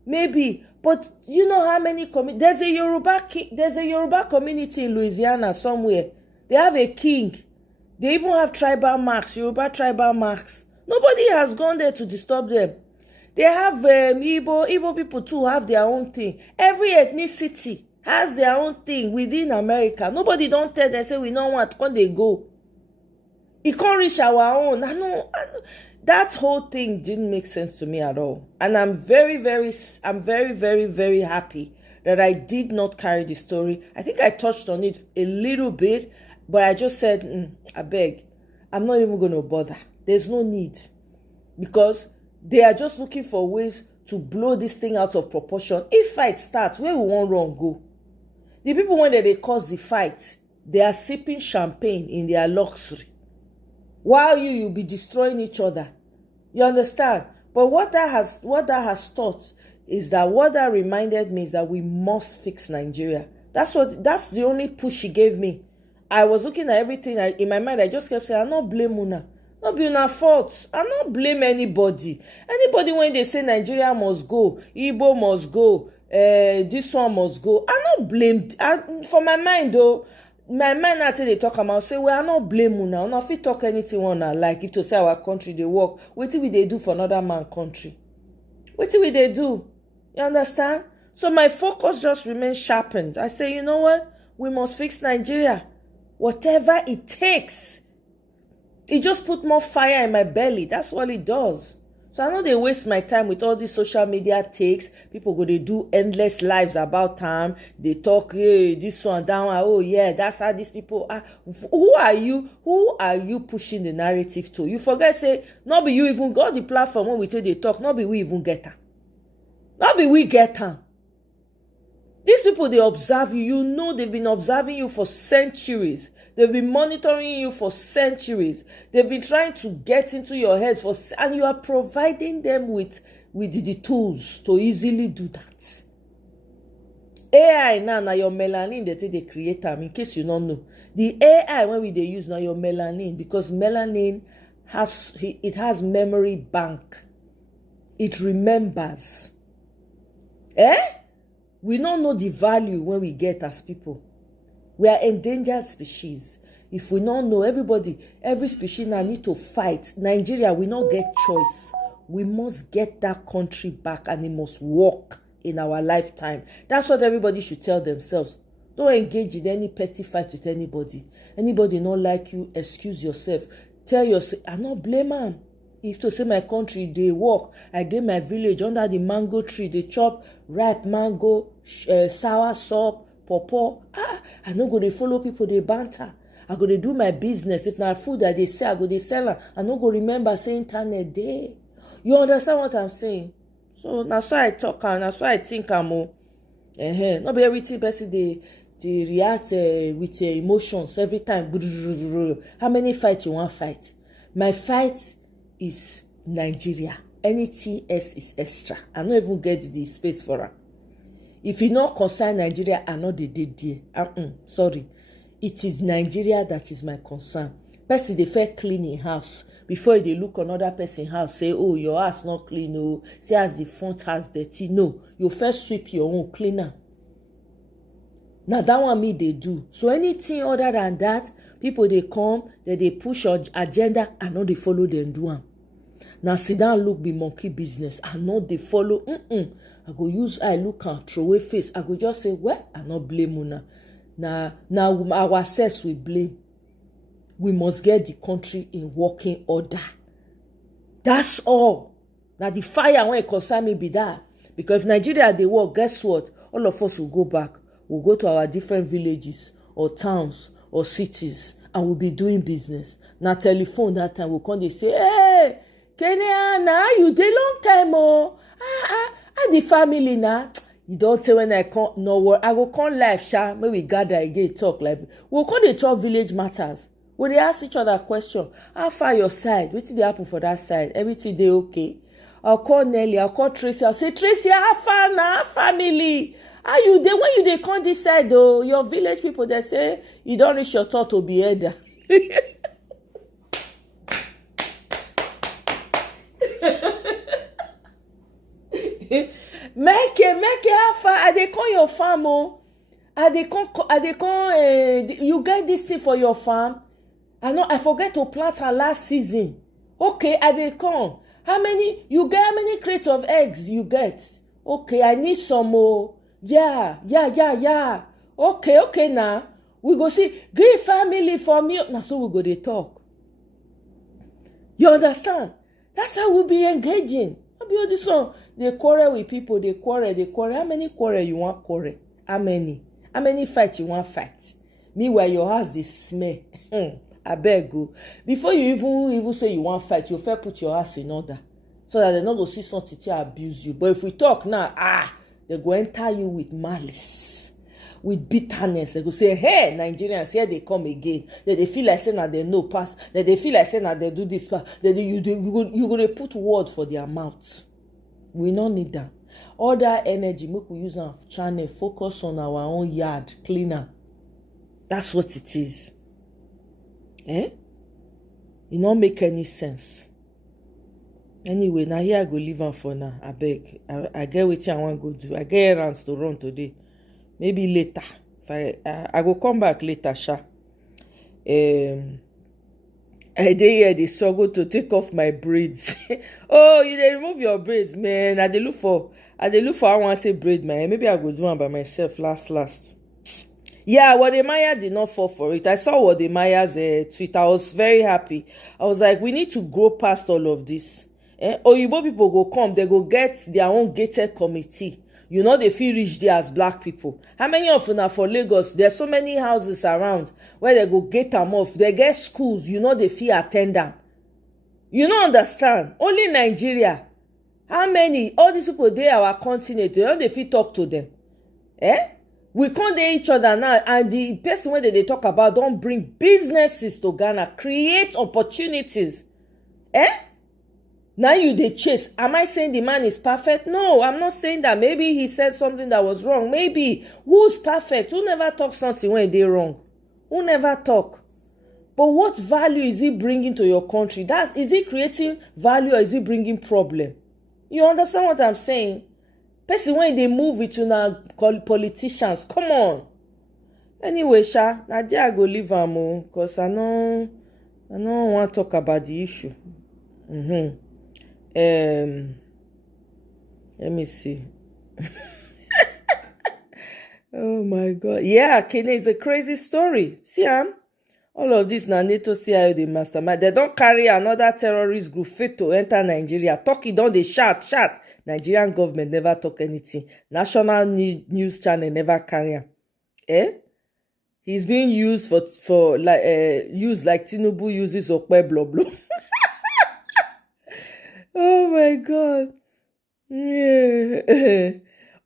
Maybe, but you know how many there's a Yoruba community in Louisiana somewhere. They have a king. They even have tribal marks, Yoruba tribal marks. Nobody has gone there to disturb them. They have Igbo people too have their own thing. Every ethnicity has their own thing within America. Nobody don't tell them, say we don't want, can they go? It can't reach our own. I know. That whole thing didn't make sense to me at all. And I'm very, very, very happy that I did not carry the story. I think I touched on it a little bit, but I just said, I beg, I'm not even going to bother. There's no need. Because they are just looking for ways to blow this thing out of proportion. If fight starts, where will one run go? The people, when they cause the fight, they are sipping champagne in their luxury. While you'll be destroying each other. You understand? But what that has taught is that what that reminded me is that we must fix Nigeria. That's the only push she gave me. I was looking at everything in my mind. I just kept saying, I not blame Una. Not be Una fault. I not blame anybody. Anybody when they say Nigeria must go, Igbo must go, this one must go. I not blame. For my mind though. My mind after they talk about say, well, I not blame Una. Una fit talk anything one like if to say our country they work. What will they do for another man country? What will they do? You understand? So my focus just remains sharpened. I say, you know what? We must fix Nigeria. Whatever it takes. It just put more fire in my belly. That's all it does. So I know they waste my time with all these social media takes. People go, they do endless lives about time. They talk, hey, this one, that one. Oh, yeah, that's how these people are. Who are you? Who are you pushing the narrative to? You forget, say, not be you even got the platform when we say they talk. Not be we even get her. Not be we get her. These people, they observe you. You know they've been observing you for centuries. They've been monitoring you for centuries. They've been trying to get into your heads and you are providing them with the tools to easily do that. AI now your melanin they create am. In case you don't know, the AI when we they use now your melanin, because melanin has memory bank. It remembers. We don't know the value when we get as people. We are endangered species. If we don't know, every species now need to fight. Nigeria, we not get choice. We must get that country back, and it must work in our lifetime. That's what everybody should tell themselves. Don't engage in any petty fight with anybody. Anybody not like you, excuse yourself. Tell yourself, I not blame them. If to say my country, they walk, I did my village under the mango tree, they chop ripe mango, sour soup, pawpaw. I no go to follow people, they banter. I go to do my business. If not food that they sell, I go to sell them. I no go remember saying internet day. You understand what I'm saying? So that's why I talk, and that's why I think I'm more. Not be everything person they react with emotions every time. How many fights you want fight? My fight is Nigeria. Anything else is extra. I don't even get the space for her. If you not concern Nigeria, I know they did there. Sorry. It is Nigeria that is my concern. Person they fair clean in house before they look another person's house, say, oh, your house not clean, oh, say as the front house dirty. No, you first sweep your own cleaner. Now that one me they do. So anything other than that, people they come, they push your agenda, and not they follow them do them. Now sit down look be monkey business. I know they follow. I go use eye look and throw away face. I go just say, well, I not blame una. Now ourselves we blame. We must get the country in working order. That's all. Now the fire when it concern me be that. Because if Nigeria they work, guess what? All of us will go back. We'll go to our different villages or towns or cities, and we'll be doing business. Now telephone that time will come, they say, hey, Kenya, now you dey long time, oh. The family now. You don't say when I come, no word. I go come live, sha. Maybe we gather again, talk like. We'll come to talk village matters. Will they ask each other a question? How far your side? What did they happen for that side? Everything they okay? I'll call Nelly, I'll call Tracy. I'll say, Tracy, how far now? Family. Are you there? When you they come this side, though, your village people, they say, you don't reach your thought to be elder. Make it how far? Are they call your farm? Oh, are they call? You get this thing for your farm? I know I forget to plant her last season. Okay, are they come? How many? You get how many crates of eggs you get? Okay, I need some more. Yeah. Okay, now we go see great family for me. Now so we go they talk. You understand? That's how we be engaging. I be all this one. They quarrel with people. They quarrel. How many quarrel you want quarrel? How many fight you want fight? Meanwhile, your house they smell. I beg you. Before you even say you want fight, you first put your house in order, so that they not go see something to abuse you. But if we talk now, they go enter you with malice, with bitterness. They go say, hey, Nigerians, here they come again. They feel like saying that they know pass. That they feel like saying that they do this pass. That you go to put word for their mouth. We don't need that. All that energy, make we use our channel, focus on our own yard, cleaner. That's what it is. It don't make any sense. Anyway, now here I go leave am for now. I beg. I get wetin I want go do. I get errands to run today. Maybe later. If I go come back later, sha. I dey here dey struggle to take off my braids. Oh, you dey remove your braids, man. I dey look for how I want to braid my hair. Maybe I go do one by myself last. Yeah, Wode Maya did not fall for it. I saw Wode Maya's tweet. I was very happy. I was like, we need to grow past all of this. Oyibo people go come, they go get their own gated committee. You know they feel reach there as black people. How many of you are for Lagos? There's so many houses around where they go get them off. They get schools, you know they feel attend them. You don't understand. Only Nigeria. How many? All these people there our continent, they don't they feel talk to them. We can't date each other now, and the person when they talk about don't bring businesses to Ghana, create opportunities. Now you dey chase. Am I saying the man is perfect? No, I'm not saying that. Maybe he said something that was wrong. Maybe. Who's perfect? Who never talk something when they wrong? Who never talk? But what value is he bringing to your country? Is he creating value or is he bringing problem? You understand what I'm saying? Person when they move it to now politicians. Come on. Anyway, Sha, na there I go leave am o, because I don't want to talk about the issue. Let me see. Oh my God. Yeah, Kene is a crazy story. See, all of this na NATO CIO the mastermind. They don't carry another terrorist group fit to enter Nigeria. Talking down the shout. Nigerian government never talk anything. National news channel never carry am. He's being used for like used like Tinubu uses Okpe blah blah. Oh my God. Yeah.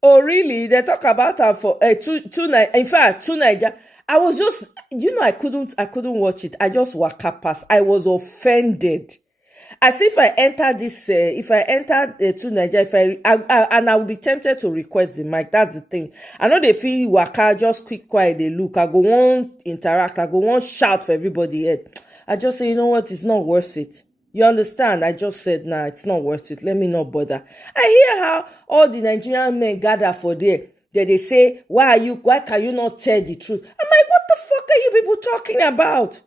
Oh really? They talk about her for two Niger. I was just, I couldn't watch it. I just waka past. I was offended. As if I enter this, if I enter to Nigeria, and I will be tempted to request the mic. That's the thing. I know they feel waka, just quiet, they look. I go on interact. I go on shout for everybody head. I just say, you know what? It's not worth it. You understand? I just said, nah, it's not worth it. Let me not bother. I hear how all the Nigerian men gather for there. They say, why can you not tell the truth? I'm like, what the fuck are you people talking about?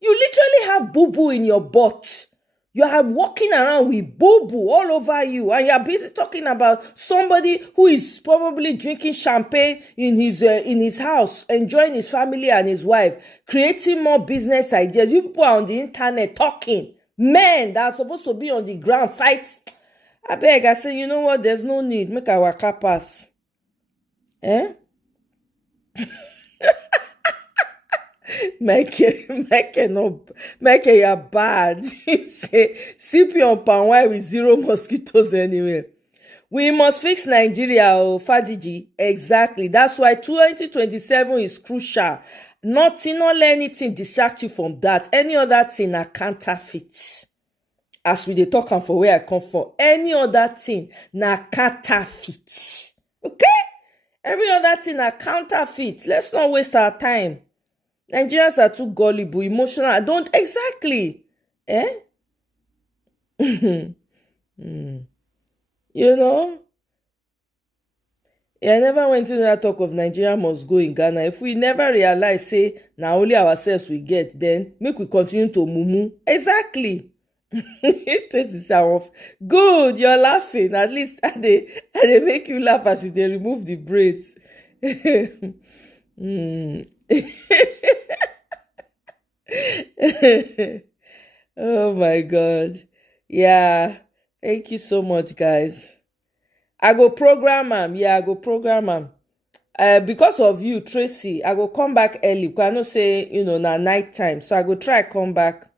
You literally have boo-boo in your butt. You are walking around with boo-boo all over you, and you are busy talking about somebody who is probably drinking champagne in his house, enjoying his family and his wife, creating more business ideas. You people are on the internet talking. Men that are supposed to be on the ground fight. I beg, I say, you know what? There's no need. Make our waka pass. Make you're bad. Say, sip your palm wine with 0 mosquitoes anyway. We must fix Nigeria, Fadiji. Exactly. That's why 2027 is crucial. Not let anything distract you from that. Any other thing are counterfeit. As we dey talk am for where I come from, any other thing na counterfeit. Okay? Every other thing are counterfeit. Let's not waste our time. Nigerians are too gullible, emotional. I don't exactly. You know? I never went into that talk of Nigeria must go in Ghana. If we never realize, say, now only ourselves we get, then make we continue to mumu. Exactly. Good, you're laughing. At least they make you laugh as they remove the braids. Oh my God. Yeah. Thank you so much, guys. I go program am. Yeah, I go program am. Because of you, Tracy, I go come back early. Because I know say, na night time. So I go try come back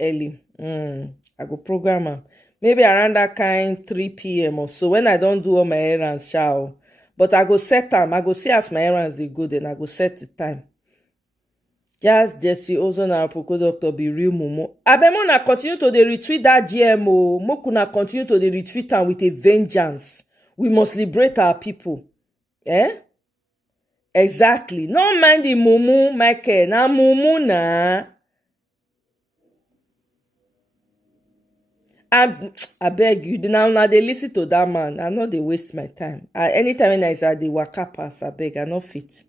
early. I go program am. Maybe around that kind 3 p.m. or so. When I don't do all my errands, shall. But I go set time. I go see as my errands they go. Then I go set the time. Just Jesse also na Apoko doctor be real momo. Abemo na continue to dey retweet that GMO. Moku na continue to dey retweet am with a vengeance. We must liberate our people. Exactly. No mind the mumu, Michael. Na mumu na. I beg you. Now they listen to that man. I know they waste my time. Anytime when I say they waka pass, I beg. I no fit.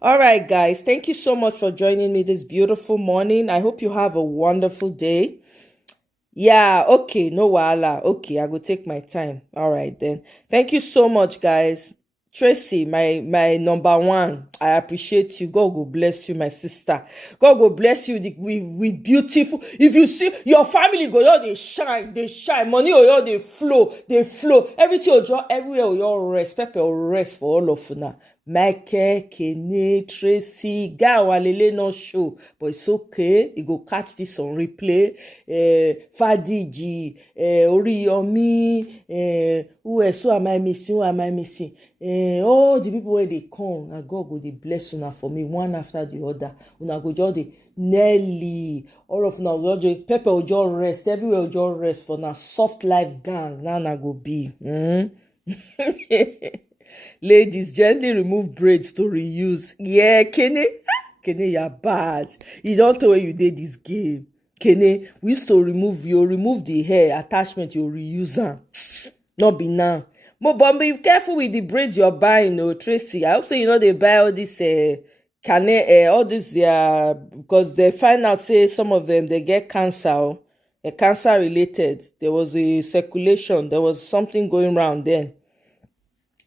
All right, guys. Thank you so much for joining me this beautiful morning. I hope you have a wonderful day. Yeah, okay, no wahala. Okay, I go take my time. All right, then. Thank you so much, guys. Tracy, my number one, I appreciate you. God will bless you, my sister. God will bless you with beautiful. If you see your family go, they shine. Money they flow. Everything everywhere you rest. Pepper rest for all of you now. Michael, Kene, Tracy, guy walele no show, but it's okay. You go catch this on replay. Fadiji, Oriyomi, who else? Who am I missing? Who am I missing? All the people where they come, and God go dey bless una for me one after the other. Una go just dey Nelly, all of una go just Pepper will just rest, everywhere will just rest for na soft life gang. Now na go be. Ladies, gently remove braids to reuse. Yeah, Kene, you're bad. You don't know where you did this game. Kene, we used to remove the hair attachment, you reuse them. Not be now. But be careful with the braids you're buying, Tracy. I hope so you know they buy all this all this because they find out say some of them they get cancer, cancer related. There was a circulation, there was something going around then.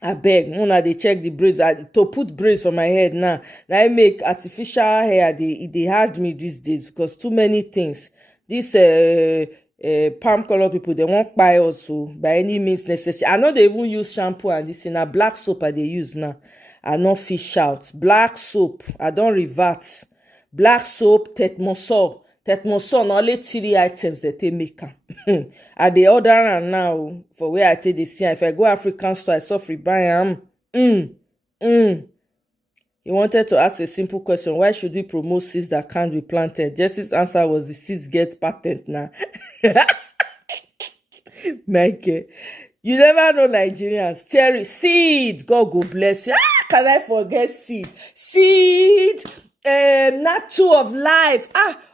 I beg, una dey check the braids. To put braids for my head now I make artificial hair. They hard me these days because too many things. This palm color people, they won't buy also by any means necessary. I know they even use shampoo and this in a black soap they use now. I no fish out. Black soap, I don't revert. Black soap, Tetmosol na only 3 items that they make. I dey order am now for where I take the see. If I go African store, I suffer buy am. He wanted to ask a simple question: why should we promote seeds that can't be planted? Jesse's answer was the seeds get patent now. Michael, you never know Nigerians. Terry, seed, God go bless you. Can I forget seed? Seed, not two of life.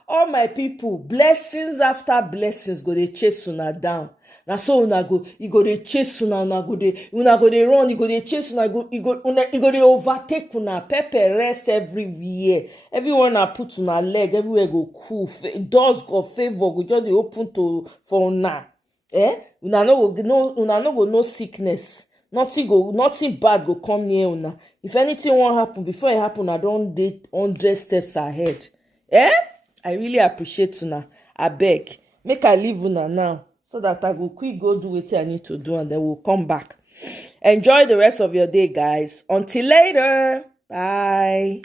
All my people, blessings after blessings go dey chase una down. Na so una go, you go dey chase una go dey run, you go dey chase una go dey overtake una. Pepper rest everywhere. Everyone na put una leg, everywhere go cool. Doors of favor go just dey open for una. Una no go no sickness. Nothing bad go come near una. If anything won't happen, before it happen, I don't dey 100 steps ahead. I really appreciate una. I beg, make I leave una now so that I go quick go do what I need to do and then we'll come back. Enjoy the rest of your day, guys. Until later. Bye.